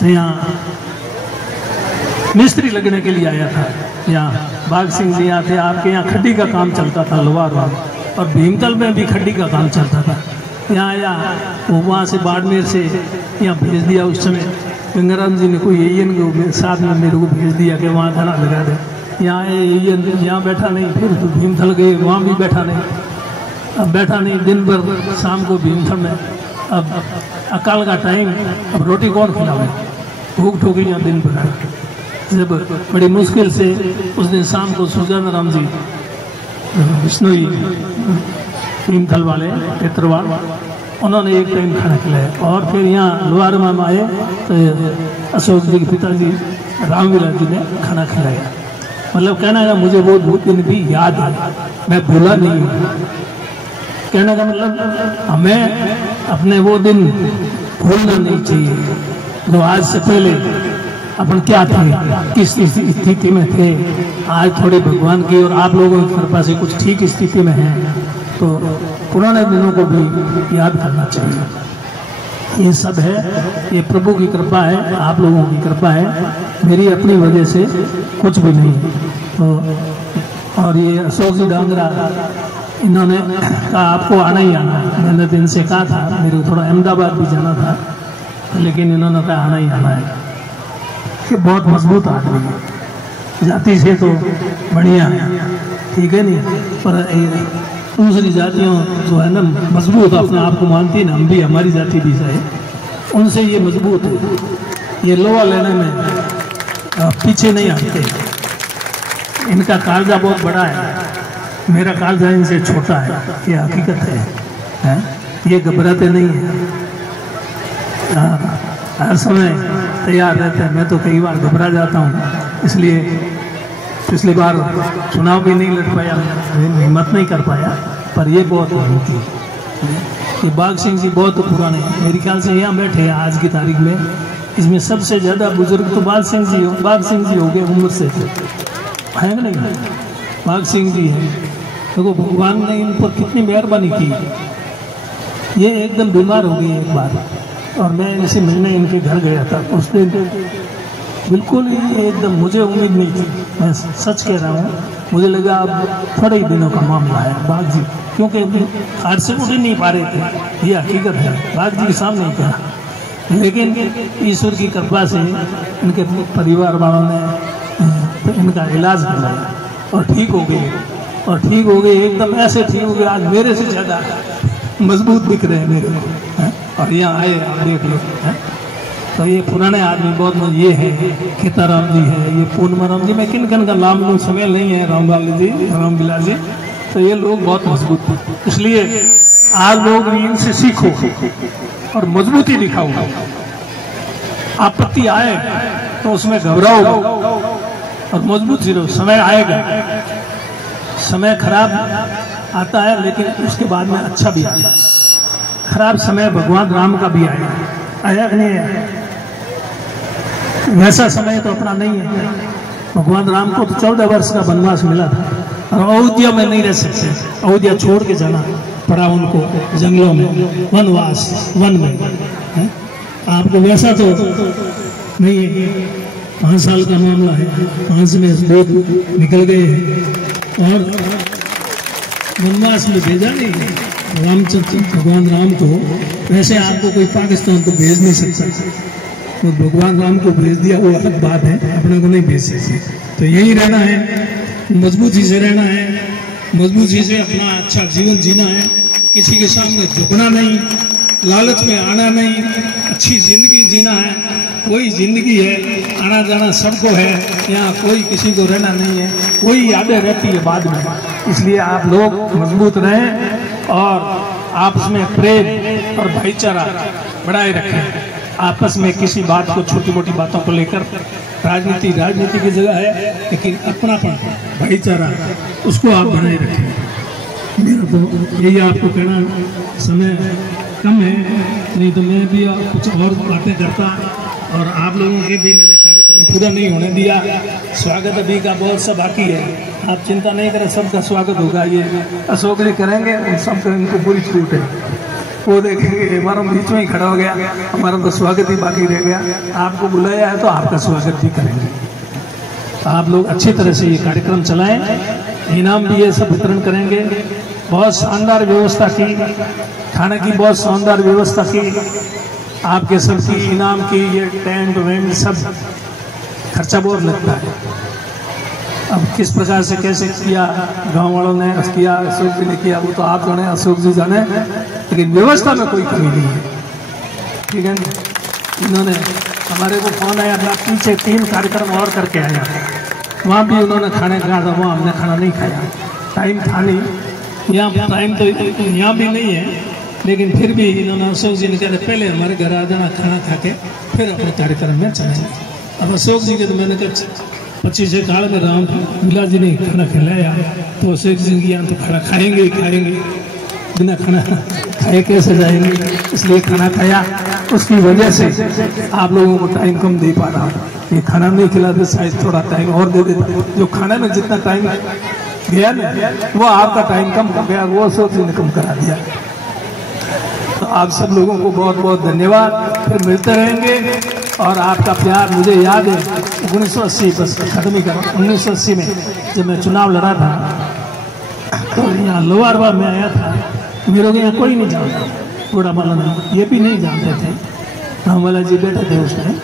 तो यहाँ मिस्त्री लगने के लिए आया था। यहाँ बाग सिंह जी यहाँ थे। आपके यहाँ खड्डी का काम चलता था, लोहार और भीमतल में भी खड्डी का काम चलता था। यहाँ आया, वो वहाँ से बाड़मेर से यहाँ भेज दिया। उस समय गंगाराम जी ने कोई एएन के साथ में मेरे को भेज दिया कि वहाँ धरना लगा दे। यहाँ एएन यहाँ बैठा नहीं, फिर भीमथल गए, वहाँ भी बैठा नहीं। अब बैठा नहीं, दिन भर शाम को भीमथल में। अब अकाल का टाइम, अब रोटी कौन खिलावे, भूख ठोकी यहाँ दिन भर। जब बड़ी मुश्किल से उस दिन शाम को सुजान राम जी विष्णुई भीमथल वाले पेत्रवाड़, उन्होंने एक टाइम खाना खिलाया। और फिर यहाँ लोहार में आए तो अशोक जी के पिताजी रामविलास जी ने खाना खिलाया। मतलब कहना है मुझे वो दिन भी याद है, मैं भूला नहीं हूँ। कहने का मतलब हमें अपने वो दिन भूलना नहीं चाहिए जो आज से पहले अपन क्या थे, किस स्थिति में थे। आज थोड़े भगवान की और आप लोगों की कृपा से कुछ ठीक स्थिति में हैं, तो पुराने दिनों को भी याद करना चाहिए। ये सब है, ये प्रभु की कृपा है, आप लोगों की कृपा है, मेरी अपनी वजह से कुछ भी नहीं। तो और ये अशोक जी डांगरा, इन्होंने कहा आपको आना ही आना है। मैंने तो इनसे कहा था, मेरे को थोड़ा अहमदाबाद भी जाना था, लेकिन इन्होंने कहा आना ही आना है। कि बहुत मजबूत आदमी है, जाति से तो बढ़िया है, ठीक है नहीं, पर दूसरी जातियों जो है ना मजबूत अपने आप को मानती है ना, हम भी, हमारी जाति भी है, उनसे ये मजबूत है। ये लोहा लेने में पीछे नहीं हटते। इनका कालजा बहुत बड़ा है, मेरा कालजा इनसे छोटा है, ये हकीकत है? ये घबराते नहीं है, हर समय तैयार रहते हैं। मैं तो कई बार घबरा जाता हूँ, इसलिए पिछली बार चुनाव भी नहीं लड़ पाया, हिम्मत नहीं कर पाया। पर ये बहुत होती है। ये बाग सिंह जी बहुत पुराने, मेरे ख्याल से यहाँ बैठे हैं आज की तारीख में, इसमें सबसे ज़्यादा बुजुर्ग तो बाग सिंह जी हो गए उम्र से, है नहीं? बाग सिंह जी हैं। देखो भगवान ने इन पर कितनी मेहरबानी की। ये एकदम बीमार हो गई एक बार, और मैं इनसे मिलने इनके घर गया था। उस दिन बिल्कुल ही एकदम मुझे उम्मीद नहीं थी, मैं सच कह रहा हूँ। मुझे लगा अब थोड़े ही दिनों का मामला है बाग जी, क्योंकि हाथ से उठ नहीं पा रहे थे, ये हकीकत है, बाग जी के सामने ही कहा। लेकिन ईश्वर की कृपा से इनके परिवार वालों ने इनका इलाज करवाया और ठीक हो गए, और ठीक हो गए एकदम ऐसे ठीक हो गए, आज मेरे से ज़्यादा मजबूत दिख रहे हैं मेरे को। और यहाँ आए आप देख लो, तो ये पुराने आदमी बहुत, ये है खेताराम जी है, ये पूर्णमाराम जी, मैं किन किन का नाम लूँ समय नहीं है, रामलाल जी, रामविलास जी, तो ये लोग बहुत मजबूत थे। इसलिए आज लोग भी इनसे सीखो और मजबूती दिखाओ। आपत्ति आए तो उसमें घबराओ और मजबूत रहो। समय आएगा, समय खराब आता है, लेकिन उसके बाद में अच्छा भी आता है। खराब समय भगवान राम का भी आया कि नहीं है? वैसा समय तो अपना नहीं है। भगवान राम को तो 14 वर्ष का वनवास मिला था, और अयोध्या में नहीं रह सकते, अयोध्या छोड़ के जाना पड़ा उनको, जंगलों में वनवास, वन में है? आपको वैसा तो नहीं है। 5 साल का मामला है, 5 में लोग निकल गए हैं और वनवास में भेजा नहीं है रामचंद्र भगवान राम को। वैसे आपको कोई पाकिस्तान तो भेज नहीं सकता, तो भगवान राम को भेज दिया, वो अलग बात है, अपने को नहीं भेज सकते। तो यही रहना है, मजबूती से रहना है, मजबूती से अपना अच्छा जीवन जीना है, किसी के सामने झुकना नहीं, लालच में आना नहीं, अच्छी जिंदगी जीना है। कोई जिंदगी है, आना जाना सबको है, यहाँ कोई किसी को रहना नहीं है, कोई यादें रहती है बाद में। इसलिए आप लोग मजबूत रहें और आपस में प्रेम और भाईचारा बढ़ाए रखें। आपस में किसी बात को, छोटी मोटी बातों को लेकर राजनीति की जगह है, लेकिन अपनापन, भाईचारा, उसको आप बनाए रखें। मेरा तो यही आपको कहना, समय कम है, नहीं तो मैं भी कुछ और बातें करता, और आप लोगों के भी मैंने कार्यक्रम पूरा नहीं होने दिया। स्वागत अभी का बहुत सा बाकी है, आप चिंता नहीं करें, सबका स्वागत होगा। ये अशोक जी करेंगे, उन सब इनको पूरी छूट है, वो देखेंगे। हमारा बीच में ही खड़ा हो गया, हमारा तो स्वागत ही बाकी रह गया। आपको बुलाया है तो आपका स्वागत भी करेंगे। तो आप लोग अच्छी तरह से ये कार्यक्रम चलाएं, इनाम भी ये सब वितरण करेंगे। बहुत शानदार व्यवस्था की, खाने की बहुत शानदार व्यवस्था की, आपके सबकी इनाम की, ये टेंट वेंट सब खर्चा बहुत लगता है। अब किस प्रकार से कैसे किया, गांव वालों ने किया, अशोक जी ने किया, वो तो आप जाने, अशोक जी जाने, लेकिन व्यवस्था में कोई कमी नहीं है। ठीक है, इन्होंने हमारे को फोन आया था, पीछे 3 कार्यक्रम और करके आया, वहाँ भी उन्होंने खाने कहा था, वहाँ हमने खाना नहीं खाया, टाइम था नहीं। यहाँ टाइम तो यहाँ भी नहीं है, लेकिन फिर भी इन्होंने, अशोक जी ने कहा पहले हमारे घर आ जाना, खाना खा के फिर अपने कार्यक्रम में चलेंगे। अब अशोक जी के तो मैंने कहा 25 काल में राम विलास जी ने खाना खिलाया, तो अशोक जी की यहाँ तो खाना खाएंगे ही खाएंगे, बिना खाना खाए कैसे जाएंगे, इसलिए खाना खाया। उसकी वजह से आप लोगों को टाइम कम दे पा रहा, ये खाना नहीं खिलाते, शायद थोड़ा टाइम और दे देते। जो खाने में जितना टाइम गया ना, वो आपका टाइम कम हो गया, वो अशोक जी ने कम करा दिया। तो आप सब लोगों को बहुत बहुत धन्यवाद, फिर मिलते रहेंगे। और आपका प्यार मुझे याद है 1980, बस खत्म ही कर, 1980 में जब मैं चुनाव लड़ा था, तो यहाँ लोहारवा में आया था, मेरे को यहाँ कोई नहीं जानता, बूढ़ा वाला नहीं, ये भी नहीं जानते थे, रामवाला जी बैठे थे उस टाइम।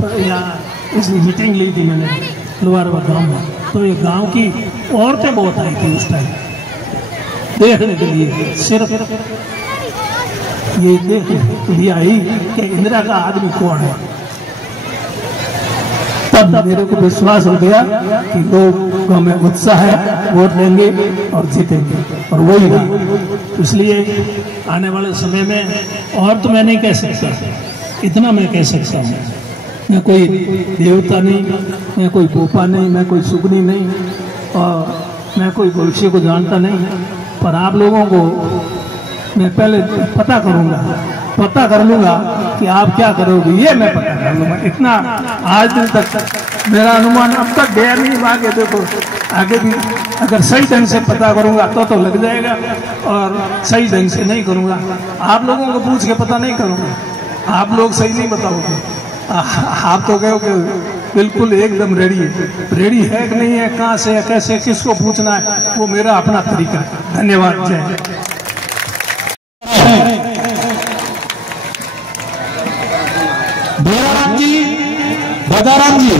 तो यहाँ इसलिए मीटिंग ली थी मैंने लोहारवा गाँव में, तो ये गाँव की औरतें बहुत आई थी उस टाइम देखने के लिए, सिर्फ ये देख लिया ही कि इंदिरा का आदमी कौन है। तब मेरे को विश्वास हो गया कि लोग में उत्साह है, वोट लेंगे और जीतेंगे, और वही रहा। इसलिए आने वाले समय में और तो मैं नहीं कह सकता, इतना मैं कह सकता हूँ, मैं कोई देवता नहीं, मैं कोई गोपा नहीं, मैं कोई सुगनी नहीं, और मैं कोई भविष्य को जानता नहीं, पर आप लोगों को मैं पहले पता कर लूंगा कि आप क्या करोगे, ये मैं पता कर लूंगा। इतना आज दिन तक मेरा अनुमान अब तक गया नहीं, आगे देखो आगे भी अगर सही ढंग से पता करूंगा तो लग जाएगा, और सही ढंग से नहीं करूंगा आप लोगों को पूछ के पता नहीं करूंगा, आप लोग सही नहीं बताओगे। आप तो कहोगे बिल्कुल एकदम रेडी है कि नहीं है, कहाँ से है, कैसे, किसको पूछना है, वो मेरा अपना तरीका है। धन्यवाद। जय भैराराम जी, भदाराम जी,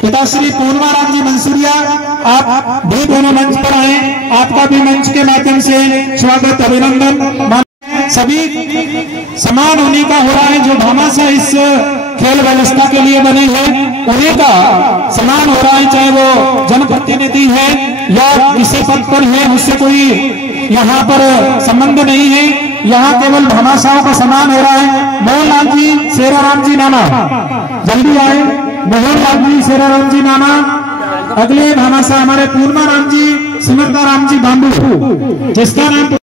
पिताश्री पूर्णमाराम जी मंसूरिया, आप भी दोनों मंच पर आए, आपका भी मंच के माध्यम से स्वागत अभिनंदन। सभी समान होने का हो रहा है, जो भामाशाह इस खेल व्यवस्था के लिए बने हैं उन्हीं का समान हो रहा है, चाहे वो जनप्रतिनिधि है या किसी पद पर है, उससे कोई यहाँ पर संबंध नहीं है, यहाँ केवल भामाशाहों का समान हो रहा है। मोहनलाल जी, शेराराम जी नाना जल्दी आए, मोहनलाल जी, शेराराम जी नाना। अगले भामाशाह हमारे पूर्णमाराम जी, सुमरताराम जी बांबू, जिसका नाम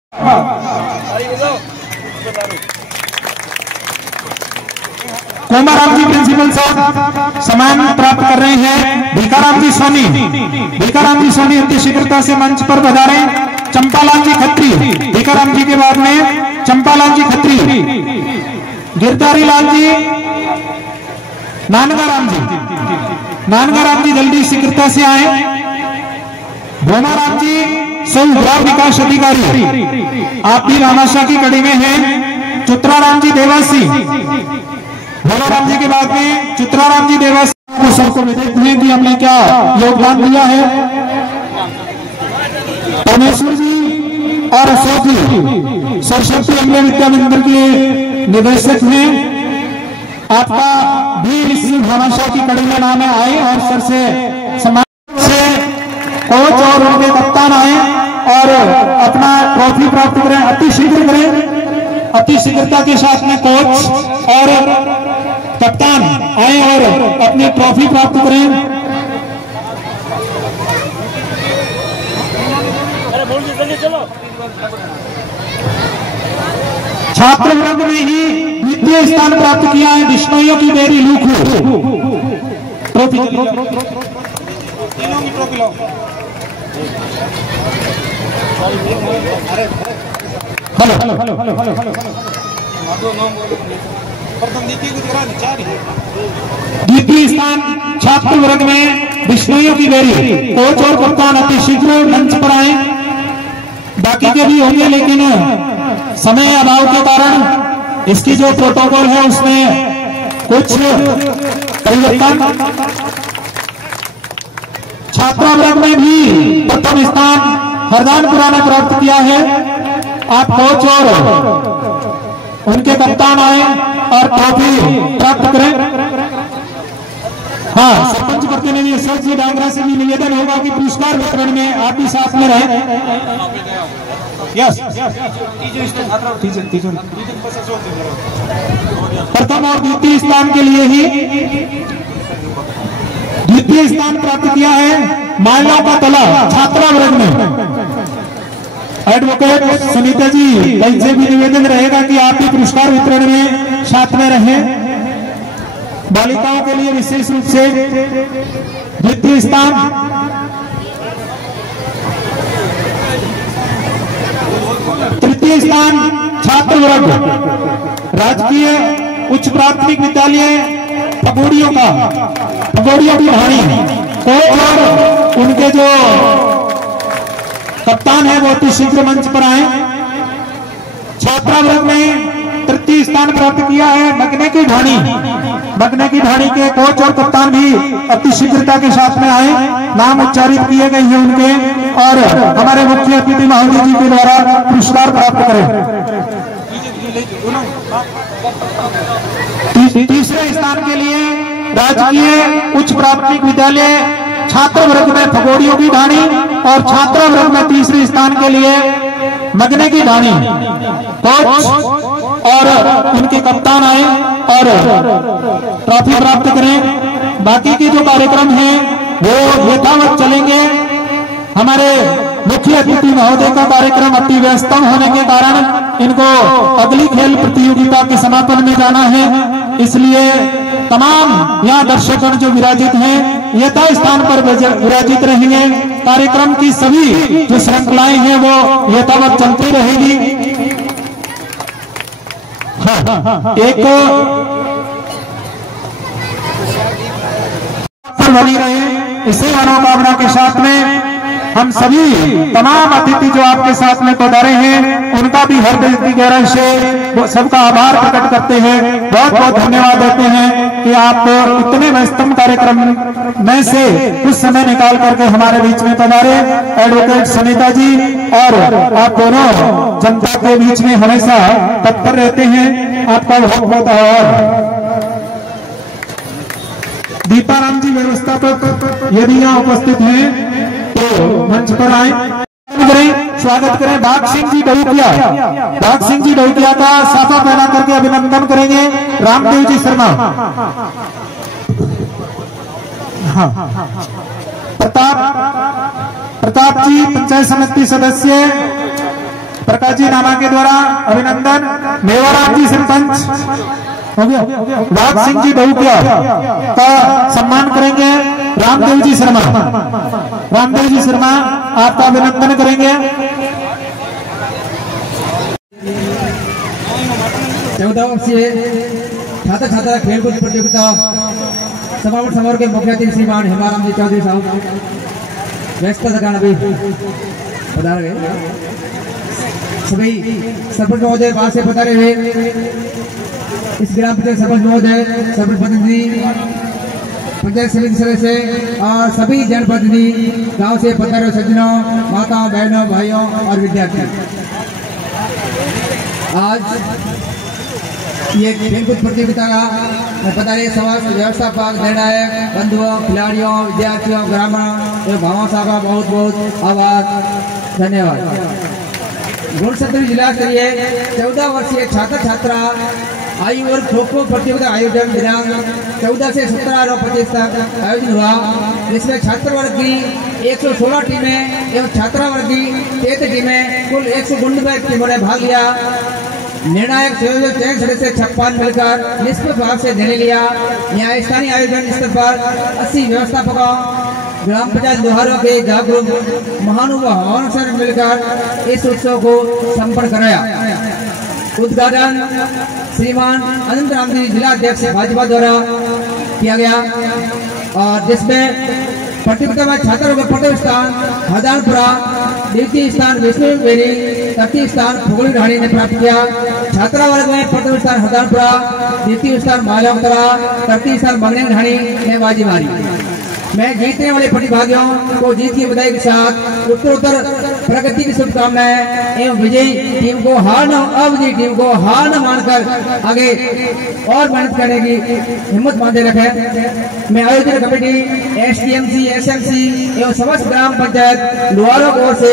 कोमाराम जी प्रिंसिपल साहब सम्मान प्राप्त कर रहे हैं। भीखाराम जी सोनी, भीखाराम जी सोनी अति शीघ्रता से मंच पर पधारे। चंपालाल जी खत्री, भीखाराम जी के बाद में चंपालाल जी खत्री। गिरधारी लाल जी, नानगाराम जी, नानगाराम जी जल्दी शीघ्रता से आए। भोमाराम जी सौ ग्राम विकास अधिकारी, आप भी भामाशाह की कड़ी में हैं। चित्राराम जी देवासी, भोलाराम जी के बाद में चित्राराम जी देवासी, सबको देखते हैं कि हमने क्या योगदान दिया है। परमेश्वर जी और अशोक जी सरस्वती अंग्रेज विद्या मंदिर के निदेशक हैं, आपका भी इस भामाशाह की कड़ी में नाम आए और सर से सम्मान से कोच और उनके कप्तान आए और अपना ट्रॉफी प्राप्त करें। अति शीघ्र करें, अति शीघ्रता के साथ में कोच और कप्तान आए और अपनी ट्रॉफी प्राप्त करें। छात्र वर्ग में ही द्वितीय स्थान प्राप्त किया है बिश्नोइयों की बेरी लूखू। ट्रॉफी तीनों की ट्रॉफी लो। Hello hello hello hello hello hello द्वितीय स्थान छात्र वर्ग में बिश्नोइयों की बेरी। कोच और कप्तान अति शीघ्र मंच पर आए। बाकी के भी होंगे लेकिन समय अभाव के कारण इसकी जो प्रोटोकॉल है उसमें कुछ परिवर्तन। छात्रा वर्ग में भी प्रथम स्थान हरदानपुरा ने प्राप्त किया है। आप कोच और उनके कप्तान आए और ट्रॉफी प्राप्त करें। हाँ, सरपंच प्रतिनिधि अशोक जी डांगरा से भी निवेदन होगा कि पुरस्कार वितरण में आप भी साथ में रहे। यस, प्रथम और द्वितीय स्थान के लिए ही द्वितीय स्थान प्राप्त किया है माला का तला छात्रा वर्ग में। एडवोकेट सुनीता जी इनसे भी निवेदन रहेगा कि आप भी पुरस्कार वितरण में साथ में रहें। बालिकाओं के लिए विशेष रूप से द्वितीय स्थान, तृतीय स्थान छात्र वर्ग राजकीय उच्च प्राथमिक विद्यालय पगोड़ियों का, पगोड़ियों की ढाणी कोच और उनके जो कप्तान है वो अति शीघ्र मंच पर आए। छात्रा वर्ग में तृतीय स्थान प्राप्त किया है मगने की ढाणी। मगने की ढाणी के कोच और कप्तान भी अति शीघ्रता के साथ में आए। नाम उच्चारित किए गए हैं उनके और हमारे मुख्य अतिथि महोदय जी के द्वारा पुरस्कार प्राप्त करें। तीसरे स्थान के लिए राजकीय उच्च प्राथमिक विद्यालय छात्र वर्ग में फगोड़ियों की ढाणी और छात्रा वर्ग में तीसरे स्थान के लिए मगने की ढाणी कोच और उनके कप्तान आए और ट्रॉफी प्राप्त करें। बाकी के जो कार्यक्रम हैं वो यथावत चलेंगे। हमारे मुख्य अतिथि महोदय का कार्यक्रम अति व्यस्तम होने के कारण इनको अगली खेल प्रतियोगिता के समापन में जाना है, इसलिए तमाम यहाँ दर्शकगण जो विराजित हैं यथा स्थान पर विराजित रहेंगे। कार्यक्रम की सभी जो श्रृंखलाएं हैं वो यथावत चलती रहेगी। एक बनी रहे इसी मनोकामना के साथ में हम सभी तमाम अतिथि जो आपके साथ में पधारे हैं उनका भी हृदय की गहराई से सबका आभार प्रकट करते हैं। बहुत बहुत धन्यवाद देते हैं कि आप इतने व्यस्तम कार्यक्रम में से कुछ समय निकाल करके हमारे बीच में पधारे। एडवोकेट सुनीता जी और आप दोनों जनता के बीच में हमेशा तत्पर रहते हैं, आपका बहुत बहुत आभार। दीपाराम जी व्यवस्थापक यदि यहाँ उपस्थित हैं तो मंच पर आए, स्वागत करें। भाग सिंह जी डहुकिया, भाग सिंह जी डहुकिया का साफा पहना करके अभिनंदन करेंगे। रामदेव जी शर्मा, हाँ, प्रताप जी पंचायत समिति सदस्य प्रकाश जी नामा के द्वारा अभिनंदन। मेवाराम जी सरपंच हो गया। भाग सिंह जी डहुकिया का सम्मान करेंगे। रामदेव जी शर्मा, रामदेव जी शर्मा आपका अभिनंदन करेंगे। 14 वर्षीय छात्र छात्रा खेलकूद प्रतियोगिता समापन समारोह के मुख्य अतिथि श्रीमान हेमाराम जी चौधरी साहब व्यस्तता कारण अभी पधार गए। सभी सरपंच महोदय वहां से पधारे हुए, इस ग्राम पंचायत सरपंच महोदय, सरपंच प्रतिनिधि, पंचायत समिति सदस्य और सभी जनप्रतिनिधि, गांव से पधारे सज्जनों, माताओं, बहनों, भाइयों और विद्यार्थी, आज ये खेलकूद प्रतियोगिता का पधारे समस्त व्यवस्थापक, निर्णायक, बंधुओं, खिलाड़ियों, विद्यार्थियों, ग्रामीणों एवं भावों साहब का बहुत बहुत आभार, धन्यवाद। गुणसतरी जिला स्तरीय 14 वर्षीय छात्र छात्रा आयु वर्ग खो खो प्रतियोगिता आयोजन दिनांक 14 से 17 और 25 तक आयोजन हुआ, जिसमें छात्र वर्ग की 116 टीमें एवं छात्रा वर्ग की 33 टीमें कुल 192 टीमों ने भाग लिया। निर्णायक संयोजक चयन सदस्य 56 मिलकर निष्पक्ष भाव से निर्णय लिया। यहाँ स्थानीय आयोजन स्तर पर 80 व्यवस्थापकों, ग्राम पंचायत लोहारों के जागरूक महानुभावों से मिलकर इस उत्सव को संपन्न कराया। उद्घाटन श्रीमान अनंत राम जी जिला अध्यक्ष भाजपा द्वारा किया गया और जिसमें प्रतियोगिता में छात्रों को प्रथम स्थान हरदानपुरा, द्वितीय स्थान विष्णु बेरी, तृतीय स्थान फुगली रानी ने प्राप्त किया। छात्रा वर्ग में प्रथम स्थान हरदानपुरा, द्वितीय स्थान मालवतरा, तृतीय स्थान मंगनेंग ढाणी ने बाजी मारी। मैं जीतने वाले प्रतिभागियों को जीत की बधाई के साथ उत्तरोत्तर प्रगति की शुभकामनाएं एवं विजयी टीम को हार न अविजयी टीम को हार न मानकर आगे और मेहनत करने की हिम्मत बांधे रखें। मैं आयोजन कमेटी, एसटीएमसी, एसएमसी एवं समस्त ग्राम पंचायत लोहारों की ओर से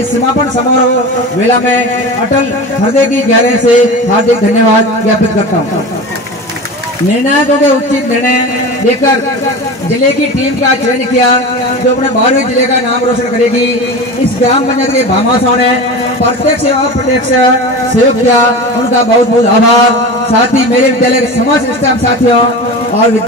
इस समापन समारोह वेला में अटल हृदय की गहराई से हार्दिक धन्यवाद ज्ञापित करता हूँ। निर्णायकों के उचित निर्णय लेकर जिले की टीम का चयन किया जो अपने 12वें जिले का नाम रोशन करेगी। इस ग्राम पंचायत के भामाशाहों ने प्रत्यक्ष एवं अप्रत्यक्ष सहयोग किया, उनका बहुत बहुत आभार। साथ ही मेरे विद्यालय के समस्त स्टाफ साथियों और